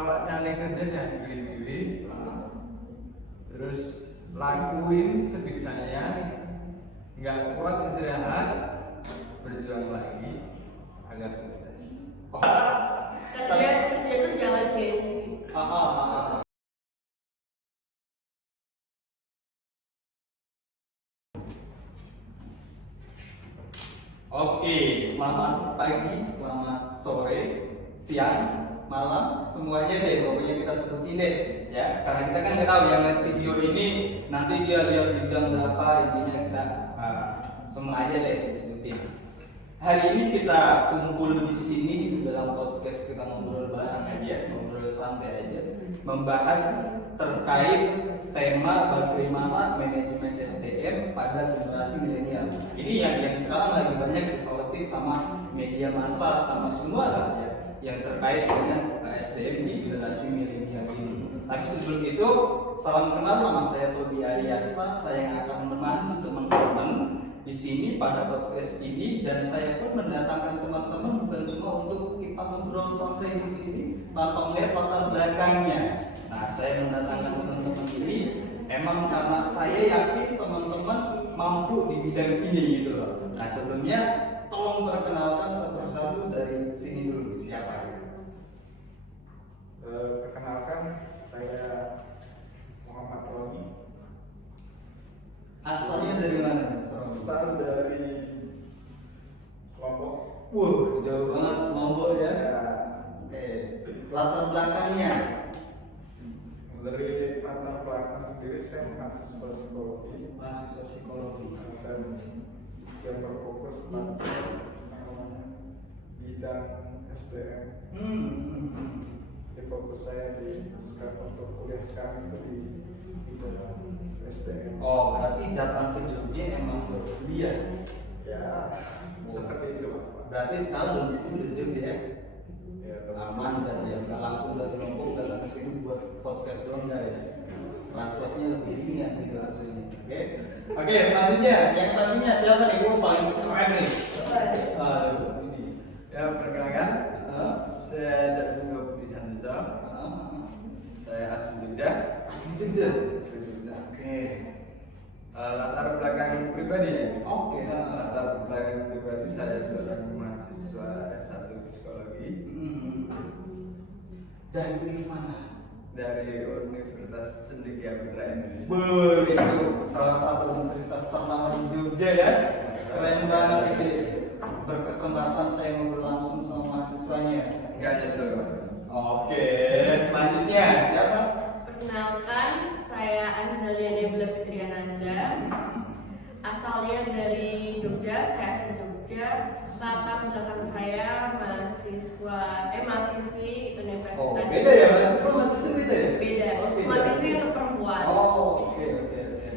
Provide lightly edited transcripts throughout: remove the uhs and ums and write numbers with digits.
kalau nyari kerja jangan pilih-pilih, terus lakuin sebisanya, nggak kuat istirahat, berjuang lagi agar sukses. Kerja itu jangan gengsi. Oke, selamat pagi, selamat sore, siang, malam, semuanya deh. Pokoknya kita sebutin deh, ya. Karena kita kan nggak tahu yang lihat video ini nanti dia lihat di jam berapa, intinya kita semua aja deh disebutin. Hari ini kita kumpul di sini dalam podcast kita ngobrol bareng aja, ngobrol santai aja, membahas terkait tema bagaimana manajemen SDM pada generasi milenial. Ini yang sekarang lagi banyak disorotin sama media massa sama semua lah ya, yang terkait dengan SDM di generasi milenial ini. Tapi sebelum itu, salam kenal, nama saya Tobi Ariaksa. Saya yang akan menemani teman-teman di sini pada podcast ini, dan saya pun mendatangkan teman-teman bukan cuma untuk kita ngobrol santai di sini tanpa melihat latar belakangnya. Nah, saya mendatangkan teman-teman ini emang karena saya yakin teman-teman mampu di bidang ini gitu loh. Nah, sebelumnya tolong perkenalkan satu-satu dari sini dulu, siapa? Perkenalkan, saya Muhammad Roni. Asalnya dari mana nih? Asal dari Lombok. Jauh banget Lombok ya. Oke, latar belakangnya. Dari latar belakang sendiri, saya mahasiswa psikologi. Mahasiswa psikologi. Dan yang berfokus pada bidang SDM. Jadi fokus saya untuk kuliah sekarang itu di bidang SDM. Oh, berarti datang ke Jogja emang buat kuliah. Ya, seperti itu. Berarti sekarang di sini di Jogja ya? Ya, Aman dan ya, nggak langsung dari Lombok datang ke sini buat podcast doang guys. Transportnya lebih ringan gitu hasilnya. Oke, selanjutnya, yang selanjutnya siapa nih? Gue paling keren nih. Ini. Ya, perkenalkan, saya Jatuh Budi Santoso. Saya asli Jogja. Asli Jogja. Asli Jogja. Oke. Latar belakang pribadi ya. Oke. Latar belakang pribadi, saya seorang mahasiswa S1 psikologi Dari mana? dari Universitas Cendekia Putra Indonesia. Itu salah satu universitas ternama di Jogja ya. Keren banget ini. Berkesempatan saya ngobrol langsung sama mahasiswanya. Enggak nyesel. Oke, selanjutnya siapa? Perkenalkan, saya Anzalia Nebula Fitriananda. Asalnya dari Jogja, saya asli Jogja. Latar belakang saya mahasiswi Universitas. Oh, beda ya, mahasiswa beda ya? Beda. Oh, beda. Mahasiswi untuk perempuan. Oh, oke.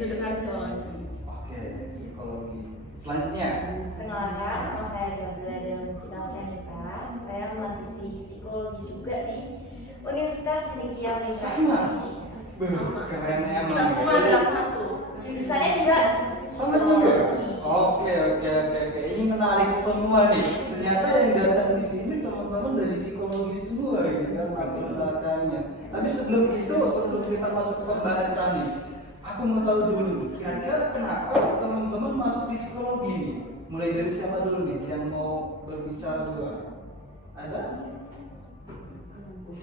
Jurusan psikologi. Oke, psikologi. Selanjutnya. Perkenalkan, nama saya Gabriela Delustina Alfianita. Saya mahasiswi psikologi juga di Universitas Cendekia Putra. Sama. Keren emang. Kita semua adalah satu. Jurusannya juga Sama juga. Oke. Ini menarik semua nih. Ternyata yang datang di sini teman-teman dari psikologi semua gitu kan, latar belakangnya. Tapi sebelum kita masuk ke pembahasan nih, aku mau tahu dulu nih, kira-kira kenapa teman-teman masuk di psikologi nih? Mulai dari siapa dulu nih yang mau berbicara dulu? Ada?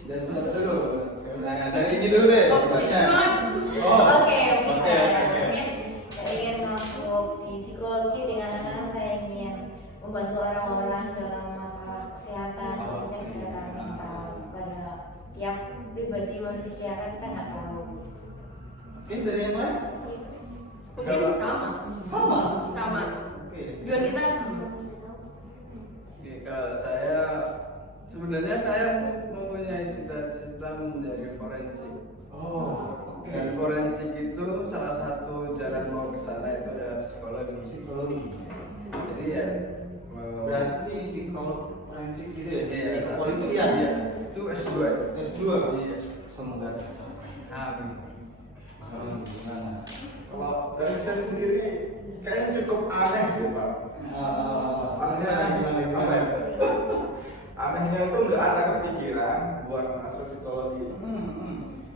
Dari siapa dulu? Nah, dari ini dulu deh. Oke, saya ingin masuk di psikologi dengan anak saya ingin membantu orang-orang dalam masalah kesehatan, khususnya kesehatan mental pada tiap pribadi manusia kan kita nggak tahu. Oke, dari yang lain? Mungkin sama. Oke. Tujuan kita sama. Oke, kalau saya sebenarnya saya mempunyai cita-cita menjadi forensik. Oh, Dan forensik itu salah satu jalan mau ke sana itu adalah psikologi. Jadi ya berarti psikolog forensik gitu ya? Iya, Di kepolisian ya? Itu S2. S2? Iya. Semoga tercapai. Amin. Gimana? Kalau dari saya sendiri, kayaknya cukup aneh deh Pak. Gimana? Anehnya itu nggak ada kepikiran buat masuk psikologi psikologi. Hmm.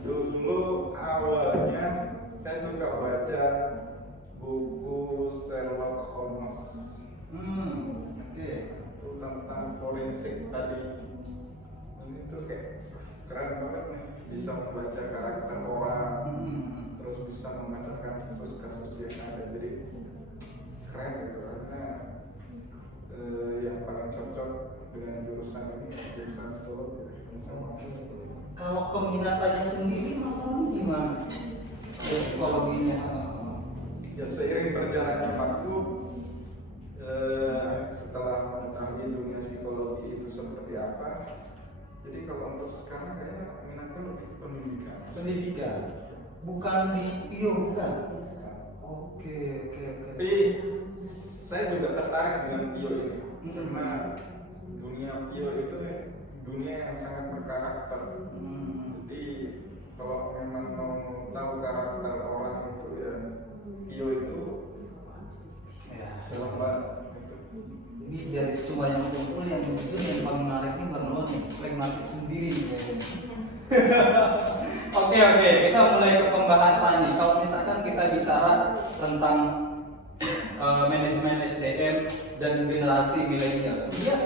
Dulu awalnya saya suka baca buku Sherlock Holmes. Oke. Itu tentang forensik tadi. Ini tuh kayak keren banget nih, bisa membaca karakter orang, terus bisa memecahkan kasus-kasus yang ada. Jadi keren gitu, karena yang paling cocok dengan jurusan ini jurusan psikologi. Kalau peminatannya sendiri Mas Roni gimana? Psikologinya? Ya seiring berjalannya waktu, setelah mengetahui dunia psikologi itu seperti apa, jadi kalau untuk sekarang kayaknya minatnya lebih ke pendidikan. Pendidikan? Bukan di PIO, bukan? Oke. Tapi saya juga tertarik dengan PIO ini, karena dunia PIO itu dunia yang sangat berkarakter. Jadi kalau memang mau tahu karakter orang itu ya PIO itu Ya, coba. ini dari semua yang kumpul yang jujur yang paling menarik ini Bang Roni, pragmatis sendiri kayaknya. Oke, kita mulai ke pembahasan nih. Kalau misalkan kita bicara tentang manajemen SDM dan generasi milenial, sebenarnya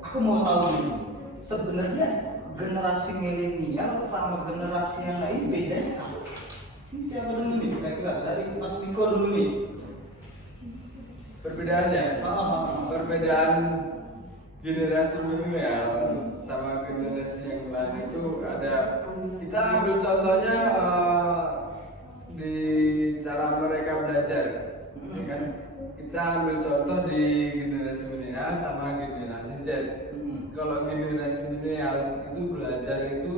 aku mau tahu nih, sebenarnya generasi milenial sama generasi yang lain bedanya apa? Ini siapa dulu nih? Kira-kira dari Mas Miko dulu nih. Perbedaannya, perbedaan generasi milenial sama generasi yang lain itu ada. Kita ambil contohnya di cara mereka belajar, ya kan? Kita ambil contoh di generasi milenial sama generasi Z. Kalau generasi milenial itu belajar itu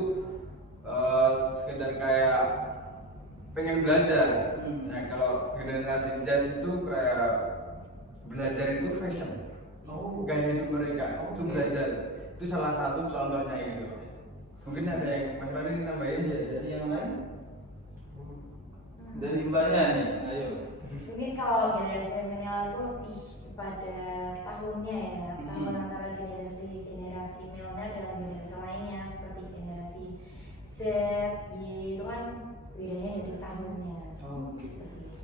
sekedar kayak pengen belajar. Nah, kalau generasi Z itu kayak belajar itu fashion, gaya hidup mereka itu belajar. Itu salah satu contohnya gitu. Mungkin ada yang Mas Rani nambahin ya dari yang lain? Dari mbaknya nih, ayo. Mungkin kalau generasi milenial itu lebih pada tahunnya ya, tahun antara generasi milenial dan generasi lainnya seperti generasi Z, Y itu kan bedanya dari tahunnya. Seperti itu.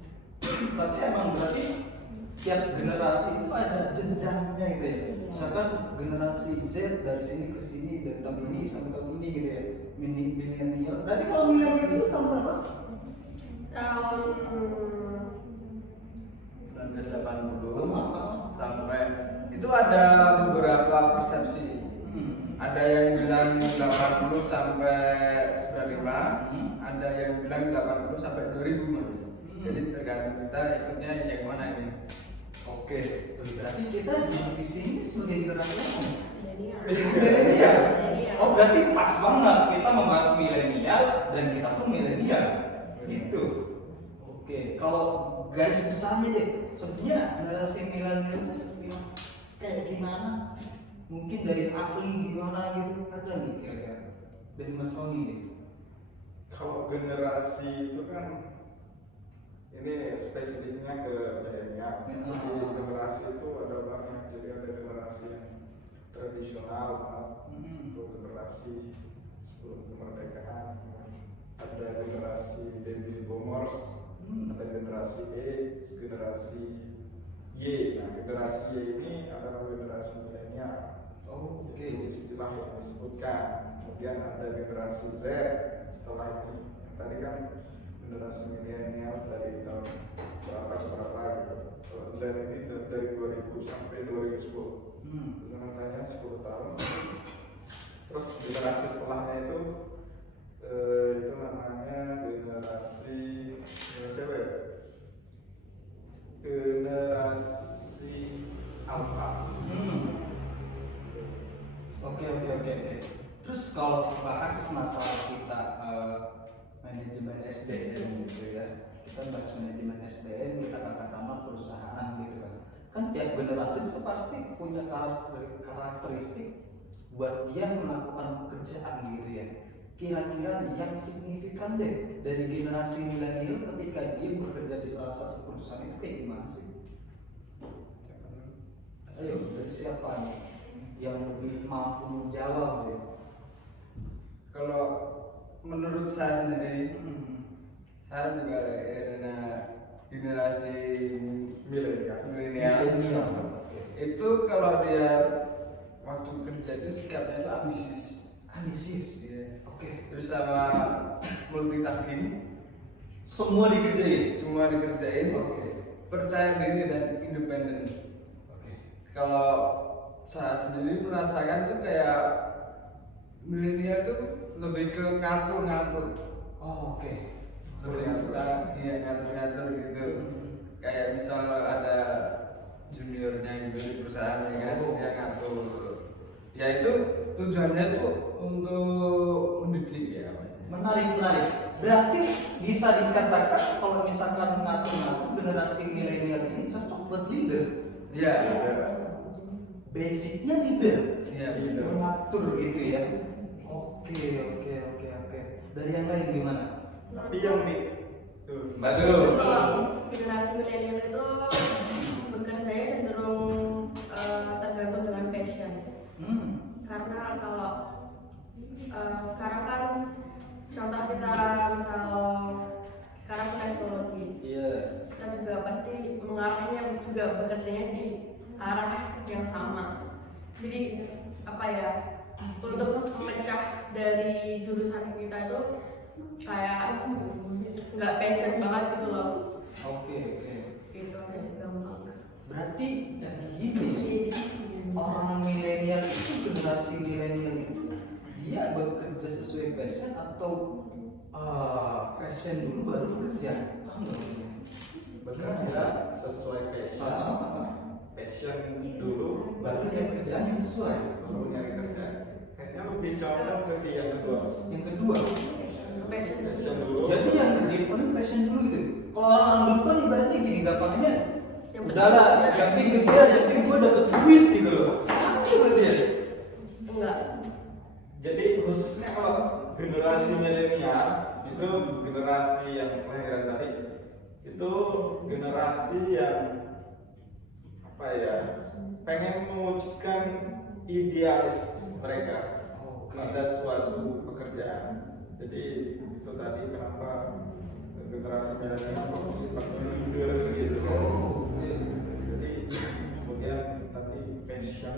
Tapi emang berarti tiap generasi itu ada jenjangnya gitu ya. Misalkan generasi Z dari sini ke sini, dari tahun ini sampai tahun ini gitu ya. Milenial. Berarti kalau milenial itu tahun berapa? Tahun 1980 sampai itu ada beberapa persepsi. Ada yang bilang 80 sampai 95, ada yang bilang 80 sampai 2000 Mas. Jadi tergantung kita ikutnya yang mana ini. Oke, berarti kita di sini sebagai generasi apa? milenial. Milenial. Milenial. Oh, berarti pas banget kita membahas milenial dan kita pun milenial. Gitu. Oke, kalau garis besarnya deh, sebenarnya generasi milenial itu seperti kayak gimana? Mungkin dari ahli gimana gitu, ada nih kira-kira dari Mas Roni nih. Kalau generasi itu kan ini spesifiknya ke milenial. Jadi generasi itu ada banyak. Jadi ada generasi yang tradisional, itu generasi sebelum kemerdekaan. Ada generasi baby boomers, ada generasi X, generasi Y. Nah, generasi Y ini adalah generasi milenial. Oke. Itu istilah yang disebutkan. Kemudian ada generasi Z setelah ini. Tadi kan generasi milenial dari tahun berapa ke berapa gitu. Kalau Z ini dari 2000 sampai 2010. Itu katanya 10 tahun. Terus generasi setelahnya itu namanya generasi apa ya? Generasi Alpha. Oke. Terus kalau bahas masalah kita manajemen SDM gitu ya, kita bahas manajemen SDM, kita katakanlah perusahaan gitu kan. Kan tiap generasi itu pasti punya karakteristik buat dia melakukan pekerjaan gitu ya. Kira-kira yang signifikan deh dari generasi milenial ketika dia bekerja di salah satu perusahaan itu kayak gimana sih? Ayo, dari siapa nih yang lebih mampu menjawab deh? menurut saya sendiri, saya juga karena generasi milenial itu kalau dia waktu kerja itu sikapnya itu ambisius, ya. Oke. Terus sama multitasking, Semua dikerjain. Oke. Percaya diri dan independen. Oke. Kalau saya sendiri merasakan tuh kayak milenial tuh lebih ke ngatur. Oh, oke. Lebih suka dia ngatur gitu. Kayak misal ada juniornya gitu di perusahaan ya kan, dia ngatur. Ya itu tujuannya tuh untuk mendidik ya. Menarik. Berarti bisa dikatakan kalau misalkan ngatur generasi milenial ini cocok buat leader. Iya. Basicnya leader. Iya. Mengatur gitu ya. Oke. Dari yang lain gimana? Tapi yang Mbak dulu. Kalau generasi milenial itu bekerjanya cenderung tergantung dengan passion. Karena kalau sekarang kan contoh kita misal sekarang kita psikologi, Iya. kita juga pasti mengalaminya juga bekerjanya di arah yang sama. Jadi apa ya, untuk memecah dari jurusan kita itu kayak nggak passion banget gitu loh. Oke. Itu aja sih gampang. Berarti gini, orang milenial itu, generasi milenial itu dia bekerja sesuai passion atau passion dulu baru bekerja? bekerja sesuai passion dulu Baru dia kerjanya sesuai. baru nyari kerja. Kayaknya lebih condong ke yang kedua. Yang kedua, Passion dulu. jadi yang di depan passion dulu gitu. Kalau orang dulu kan ibaratnya gini gampangnya, Yang udahlah, penting- yang penting kerja, yang penting gue dapet duit gitu loh. Sekarang itu berarti ya. Enggak. Jadi khususnya kalau generasi milenial itu generasi yang kelahiran tadi itu generasi yang apa ya, pengen mewujudkan idealis mereka pada suatu pekerjaan. Jadi itu tadi kenapa generasi milenial bersifat leader gitu kan. Jadi kemudian tadi passion.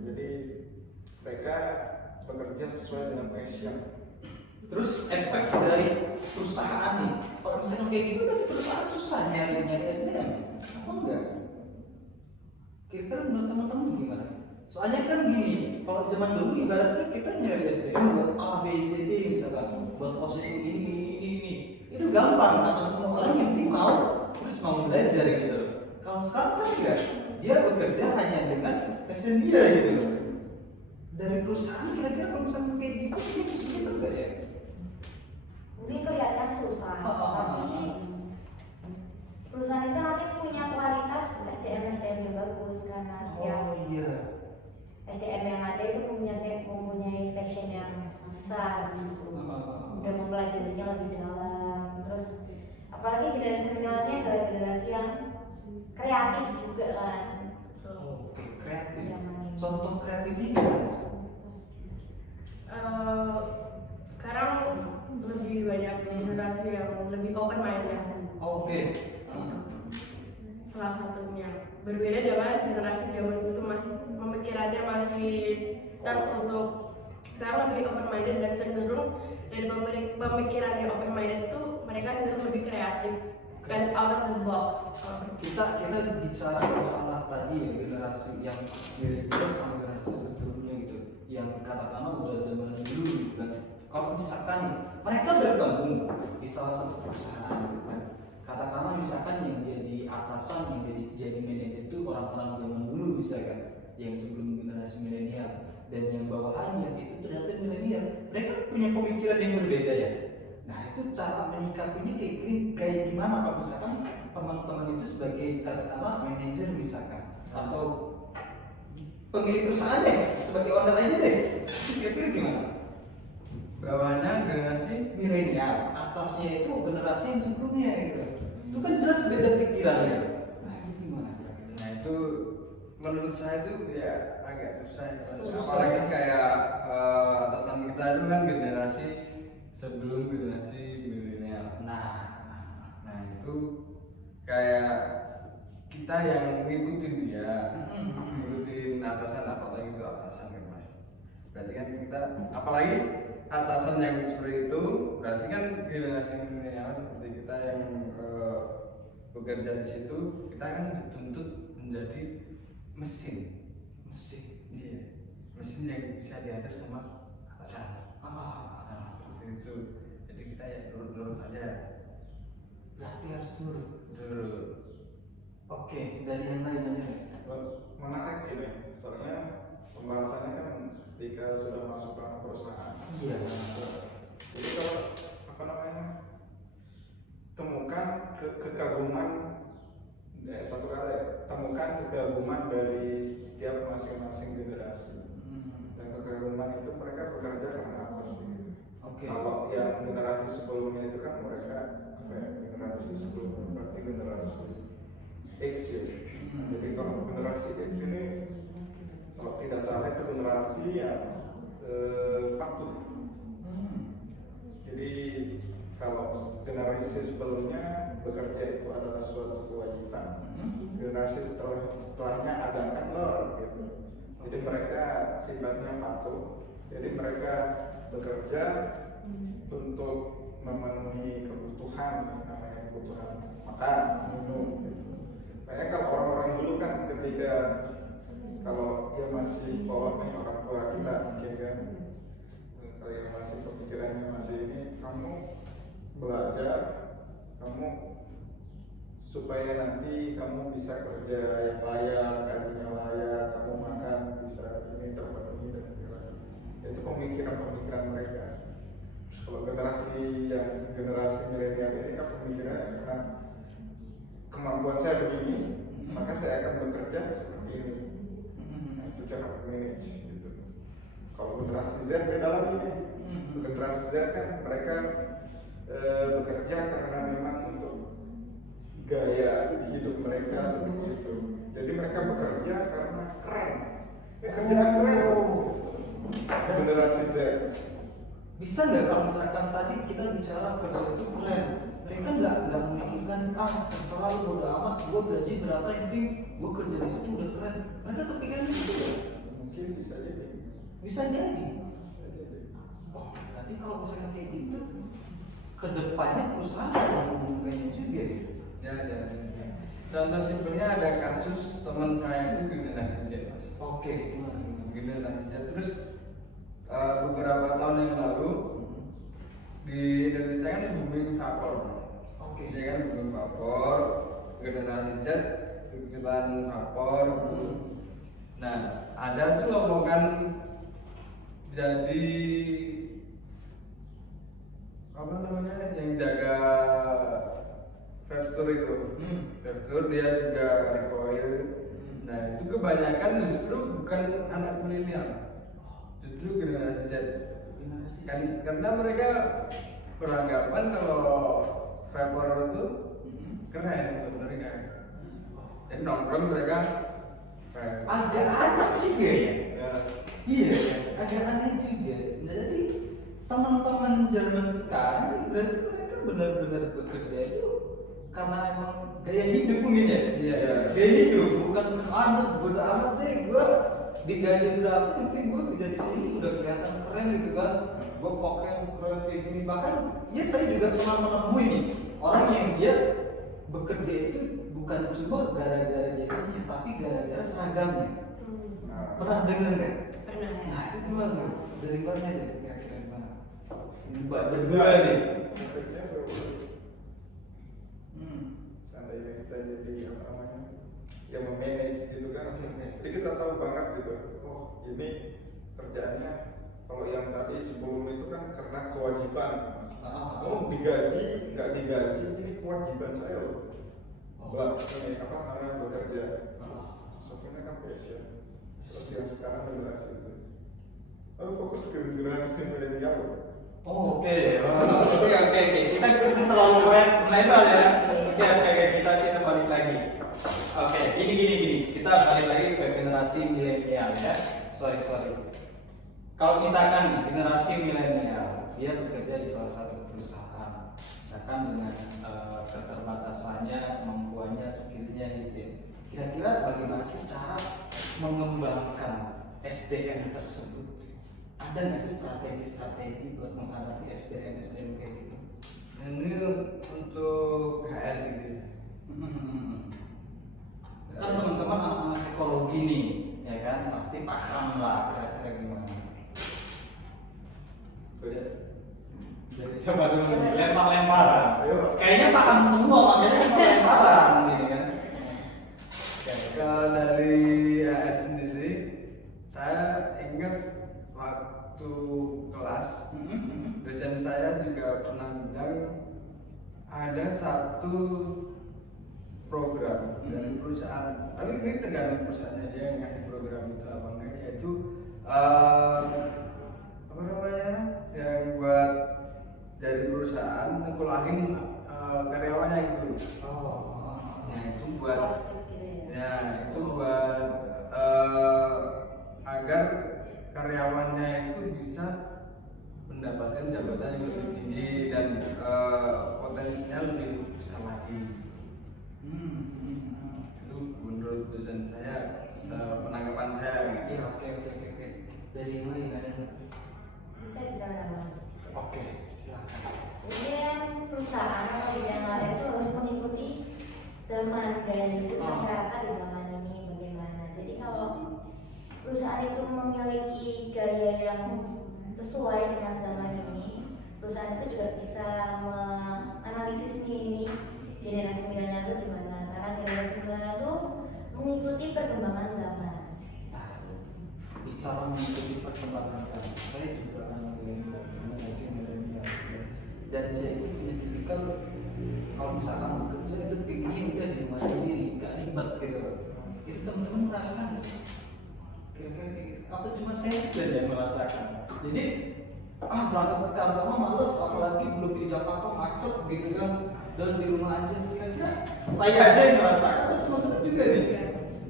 Jadi mereka bekerja sesuai dengan passion. Terus efek dari perusahaan nih, kalau misalnya kayak gitu berarti perusahaan susah nyari SDM, apa enggak? Kira-kira menurut teman-teman gimana? Soalnya kan gini, kalau zaman dulu ibaratnya kita nyari SDM buat A, B, C, D misalkan, buat posisi ini, itu gampang, atau semua orang yang penting mau, terus mau belajar gitu loh. Kalau sekarang kan enggak, dia bekerja hanya dengan passion dia gitu loh. Dari perusahaan kira-kira kalau misalnya kayak gitu, dia bisa enggak ya? Mungkin kelihatan susah, tapi perusahaan itu nanti punya kualitas SDM yang bagus karena setiap Iya. SDM yang ada itu mempunyai passion yang besar gitu, udah mempelajarinya lebih dalam. Terus apalagi generasi milenialnya adalah generasi yang kreatif juga kan. Oke, kreatif. Zaman ini. Contoh kreatifnya gimana? Sekarang lebih banyak generasi yang lebih open minded. Oke. Salah satunya berbeda dengan generasi zaman dulu, masih pemikirannya masih tertutup. Sekarang lebih open minded dan cenderung dari pemikirannya open minded itu mereka cenderung lebih kreatif dan out of the box. Kita bicara masalah tadi ya, generasi yang milenial sama generasi sebelumnya gitu, yang katakanlah udah zaman dulu gitu kan. Kalau misalkan nih, mereka bergabung di salah satu perusahaan gitu kan. Katakanlah misalkan yang jadi atasan, yang jadi manajer itu orang-orang zaman dulu bisa kan, yang sebelum generasi milenial, dan yang bawahannya itu ternyata milenial. Mereka punya pemikiran yang berbeda ya. Nah itu cara menyikapinya kayak gimana Pak? Misalkan teman-teman itu sebagai katakanlah manajer misalkan, atau pemilik perusahaannya sebagai owner aja deh, kira-kira gimana? Bawahnya generasi Milenial, atasnya itu generasi yang sebelumnya gitu. Itu kan jelas beda pikirannya. Nah itu gimana? Nah itu menurut saya itu ya agak susah ya. Apalagi kayak atasan kita itu kan generasi sebelum generasi milenial. Nah, Itu kayak kita yang ngikutin dia, ngikutin atasan, apalagi itu atasan kan Mas. Berarti kan kita, apalagi atasan yang seperti itu, berarti kan generasi milenial seperti kita yang bekerja di situ, kita kan dituntut menjadi mesin. Iya, mesin yang bisa diatur sama atasan. Nah, seperti itu. Jadi kita ya nurut-nurut aja. berarti harus nurut. Nurut. Oke, dari yang lain aja. Menarik gini, soalnya pembahasannya kan ketika sudah masuk dalam perusahaan. Iya. Jadi kalau apa namanya, temukan kekaguman, satu kali temukan kekaguman dari setiap masing-masing generasi. Dan kekaguman itu mereka bekerja karena apa sih? Oke. Kalau yang generasi sebelumnya itu kan mereka apa ya, generasi sebelumnya berarti generasi X ya. Jadi kalau generasi X ini kalau tidak salah itu generasi yang patuh. Jadi kalau generasi sebelumnya bekerja itu adalah suatu kewajiban, generasi setelahnya ada kendor gitu. Jadi mereka sifatnya patuh. Jadi mereka bekerja untuk memenuhi kebutuhan, namanya kebutuhan makan, minum. Gitu. Kayak kalau orang-orang dulu kan ketika kalau dia masih polos nih orang tua kita mungkin kan, kalau yang masih pemikirannya masih ini, kamu belajar, kamu supaya nanti kamu bisa kerja yang layak, gajinya layak, kamu makan bisa ini terpenuhi dan segala. Itu pemikiran-pemikiran mereka. Kalau generasi milenial ini kan pemikirannya karena kemampuan saya begini, maka saya akan bekerja seperti ini. Nah, itu cara manage gitu. Kalau generasi Z beda lagi nih. Generasi Z kan mereka bekerja karena memang untuk gaya hidup mereka seperti itu. Jadi mereka bekerja karena keren. Kerjaan keren. Generasi Z. Bisa nggak kalau misalkan tadi kita bicara kerja itu keren, mereka nggak memikirkan terserah lu bodo amat, gue gaji berapa yang penting gue kerja di situ udah keren. Mereka kepikiran gitu ya? Mungkin bisa jadi. Bisa jadi. Oh, berarti kalau misalkan kayak gitu, kedepannya perusahaan ada kemungkinan juga ya? Ya. Contoh simpelnya ada kasus teman saya itu generasi Z Mas. Oke, gimana? Generasi Z. Terus beberapa tahun yang lalu di Indonesia kan booming vapor. Oke. Ya kan booming vapor, generasi Z ikutan vapor. Nah, ada tuh lowongan jadi apa namanya yang jaga vape store itu. Vape store dia juga recoil. Nah, itu kebanyakan justru bukan anak milenial. Justru generasi Z. Karena mereka beranggapan kalau vapor itu keren untuk mereka. Jadi nongkrong mereka Agak aneh juga ya? Ya. Iya, agak aneh juga. Jadi teman-teman zaman sekarang ini berarti mereka benar-benar bekerja itu karena emang gaya hidup mungkin ya? Iya. Gaya hidup, bukan bodo amat deh gue digaji berapa, yang penting gue kerja di sini udah kelihatan keren gitu kan. Gue pakai keren kayak gini. Bahkan ya saya juga pernah menemui nih orang yang dia bekerja itu bukan cuma gara-gara gajinya, tapi gara-gara seragamnya. Pernah dengar nggak? Pernah. Nah itu gimana tuh? Dari mana deh? Kira-kira gimana? Mbak berdua nih. Efeknya seandainya kita jadi apa namanya yang memanage gitu kan. Oke. Jadi kita tahu banget gitu. Oh ini kerjaannya. Kalau yang tadi sebelum itu kan karena kewajiban. Oh digaji nggak digaji ini kewajiban saya loh. Buat ini apa namanya bekerja. Maksudnya kan passion. Terus yang sekarang generasi itu. Lalu fokus ke generasi milenial. Oh, oke. Kita terlalu mental ya. Oke. Kita balik lagi. Oke, gini. Kita balik lagi ke generasi milenial ya. Sorry. Kalau misalkan nih, generasi milenial dia bekerja di salah satu perusahaan, misalkan dengan keterbatasannya, kemampuannya, skillnya gitu ya. Kira-kira bagaimana sih cara mengembangkan SDM tersebut? Ada nggak sih strategi-strategi buat menghadapi SDM kayak gitu? Ini untuk HR gitu ya. Kan teman-teman anak-anak psikologi nih, ya kan pasti paham lah kira-kira gimana. Dari siapa dulu nih? Lempar-lemparan. Ayo. Kayaknya paham semua makanya lempar-lemparan nih kan. Kalau dari HR sendiri, saya ingat waktu kelas dosen saya juga pernah bilang ada satu program dari perusahaan, tapi ini tergantung perusahaannya dia yang ngasih program itu apa enggak, yaitu apa namanya, yang buat dari perusahaan nyekolahin karyawannya itu. Nah itu buat Scholarship gitu ya. ya itu buat agar karyawannya itu bisa mendapatkan jabatan yang lebih tinggi dan potensinya lebih besar lagi. Itu menurut dosen saya, penanggapan saya. Iya, oke. Dari yang lain ada nggak? Saya bisa menambah. Oke, silakan. Jadi kan perusahaan atau bidang lain itu harus mengikuti zaman gaya hidup masyarakat di zaman ini bagaimana. Jadi kalau perusahaan itu memiliki gaya yang sesuai dengan zaman ini, perusahaan itu juga bisa menganalisis nih ini generasi milenial itu gimana, karena generasi milenial itu mengikuti perkembangan zaman. Bicara mengikuti perkembangan zaman, saya juga anak milenial, generasi milenial, dan saya itu punya tipikal kalau misalkan bekerja itu pinginnya udah di rumah sendiri, nggak ribet gitu loh. Itu teman-teman merasakan nggak sih? Kira-kira kayak gitu. Apa cuma saya aja yang merasakan? Jadi berangkat ke kantor mah males, apalagi belum di Jakarta macet gitu kan, dan di rumah aja kira-kira saya aja yang merasakan, atau teman-teman juga nih?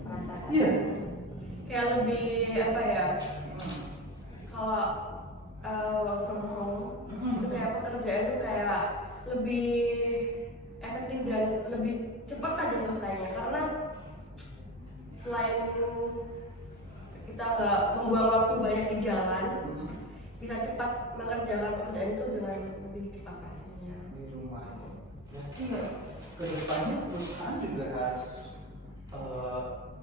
Merasakan. Iya. Kayak lebih apa ya, kalau work from home itu kayak pekerjaan itu kayak lebih efektif dan lebih cepat aja selesainya, karena selain kita nggak membuang waktu banyak di jalan, bisa cepat mengerjakan pekerjaan itu dengan lebih cepat pastinya. Di rumah. Berarti ya kedepannya perusahaan juga harus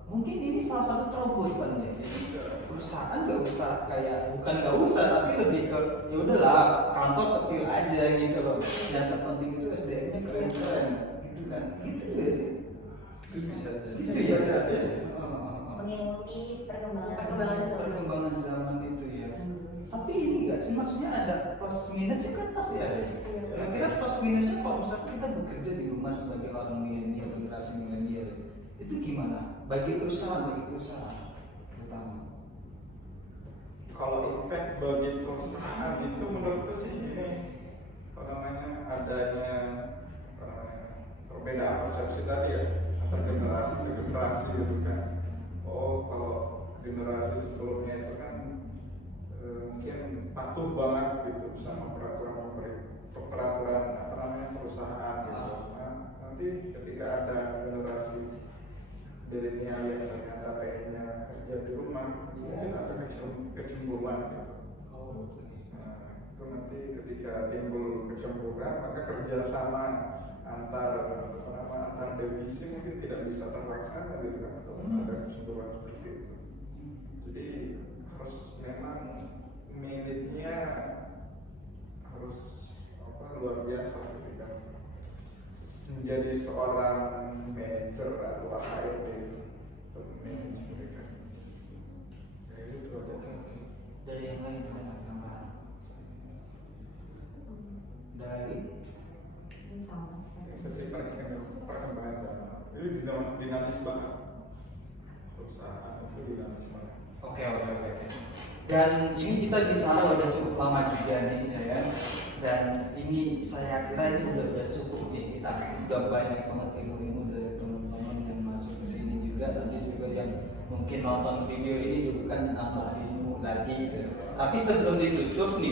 mungkin ini salah satu terobosan ya. Jadi perusahaan nggak usah kayak, bukan nggak usah tapi lebih ke ya udahlah kantor kecil aja gitu loh. Yang terpenting itu SDM-nya keren-keren gitu kan. Gitu nggak sih? Itu bisa jadi. Gitu ya. Mengikuti perkembangan Perkembangan zaman itu ya. Tapi ini nggak sih, maksudnya ada plus minusnya kan pasti ada. Kira-kira plus minusnya kalau misalnya kita bekerja di rumah sebagai orang milenial, generasi milenial, itu gimana? Bagi perusahaan terutama. Kalau impact bagi perusahaan itu menurutku sih ini adanya perbedaan persepsi tadi ya antar generasi ke generasi gitu kan. Oh kalau generasi sebelumnya itu kan mungkin patuh banget gitu sama peraturan perusahaan gitu. Nah, nanti ketika ada generasi milenial yang ternyata pengennya kerja di rumah, mungkin ada kecemburuan gitu. Nah, itu nanti ketika timbul kecemburuan, maka kerjasama antar divisi mungkin tidak bisa terlaksana gitu kan, atau ada kecemburuan seperti itu. Jadi harus memang minitnya harus luar biasa ketika menjadi seorang manajer atau HRD itu manage mereka. Ya itu aja. Oke. Dari yang lain ada nggak tambahan? Ada lagi? Ini sama sekali. Ketika perkembangan zaman, ini dinamis banget. Perusahaan itu dinamis banget. Oke. Dan ini kita bicara udah cukup lama juga nih, ya kan? Dan ini saya kira ini udah cukup nih, kita udah banyak banget ilmu-ilmu dari teman-teman yang masuk ke sini juga, nanti juga yang mungkin nonton video ini juga kan nambah ilmu lagi gitu. Tapi sebelum ditutup,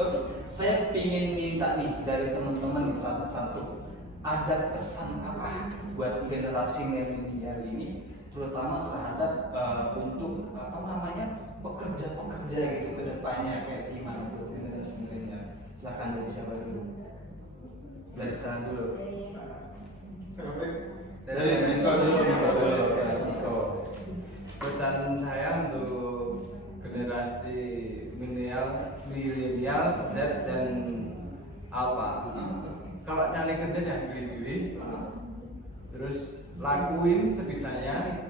tutup, saya ingin minta nih dari teman-teman nih satu-satu, ada pesan apa buat generasi milenial ini, terutama terhadap untuk apa namanya pekerja-pekerja gitu ke depannya kayak gimana buat generasi milenial? Silakan dari siapa dulu? Dari sana dulu. Dari Miko dulu. Pesan saya untuk generasi milenial Z dan Alpha, kalau nyari kerja jangan pilih-pilih, terus lakuin sebisanya,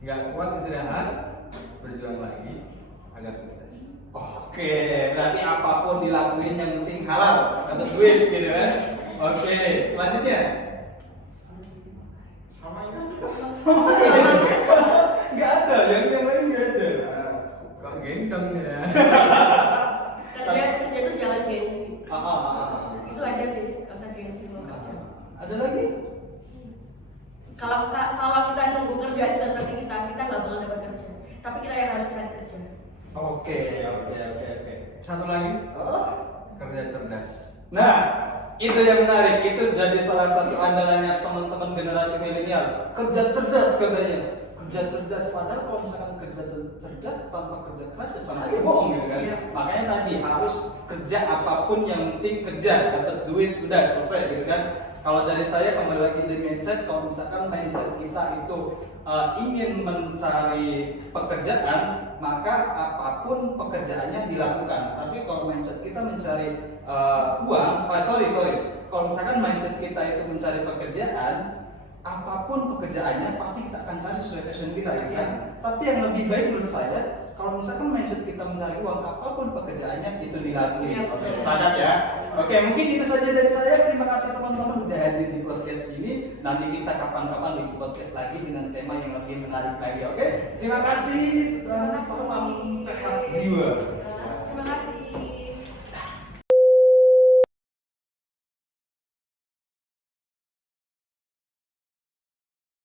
nggak kuat istirahat, berjuang lagi agar sukses. Oke, berarti apapun dilakuin yang penting halal, dapat duit gitu kan? Oke, selanjutnya. Sama ini Nggak ada, yang lain nggak ada. Kok gendong ya? Kerja itu jangan gengsi. Itu aja sih, nggak usah gengsi mau kerja. Ada lagi? Kalau kita nunggu kerja nanti kita nggak bakal dapat kerja. Tapi kita yang harus cari kerja. Oke. Satu lagi, Oh. kerja cerdas. Nah, itu yang menarik. Itu jadi salah satu andalannya teman-teman generasi milenial. Kerja cerdas katanya. Kerja cerdas, padahal kalau misalkan kerja cerdas tanpa kerja keras ya sama aja bohong gitu kan. Iya. Makanya tadi harus kerja apapun yang penting kerja, dapat duit udah selesai gitu kan. Kalau dari saya kembali lagi di mindset, kalau misalkan mindset kita itu ingin mencari pekerjaan, maka apapun pekerjaannya dilakukan. Tapi kalau mindset kita mencari uang, kalau misalkan mindset kita itu mencari pekerjaan, apapun pekerjaannya pasti kita akan cari sesuai passion kita, ya kan? Tapi yang lebih baik menurut saya, kalau misalkan mindset kita mencari uang, apapun pekerjaannya itu dilakukan. Iya. Oke, sepakat ya. Oke, mungkin itu saja dari saya. Terima kasih teman-teman udah hadir di podcast ini. Nanti kita kapan-kapan bikin podcast lagi dengan tema yang lebih menarik lagi. Oke, terima kasih. Salam sehat jiwa. Terima kasih.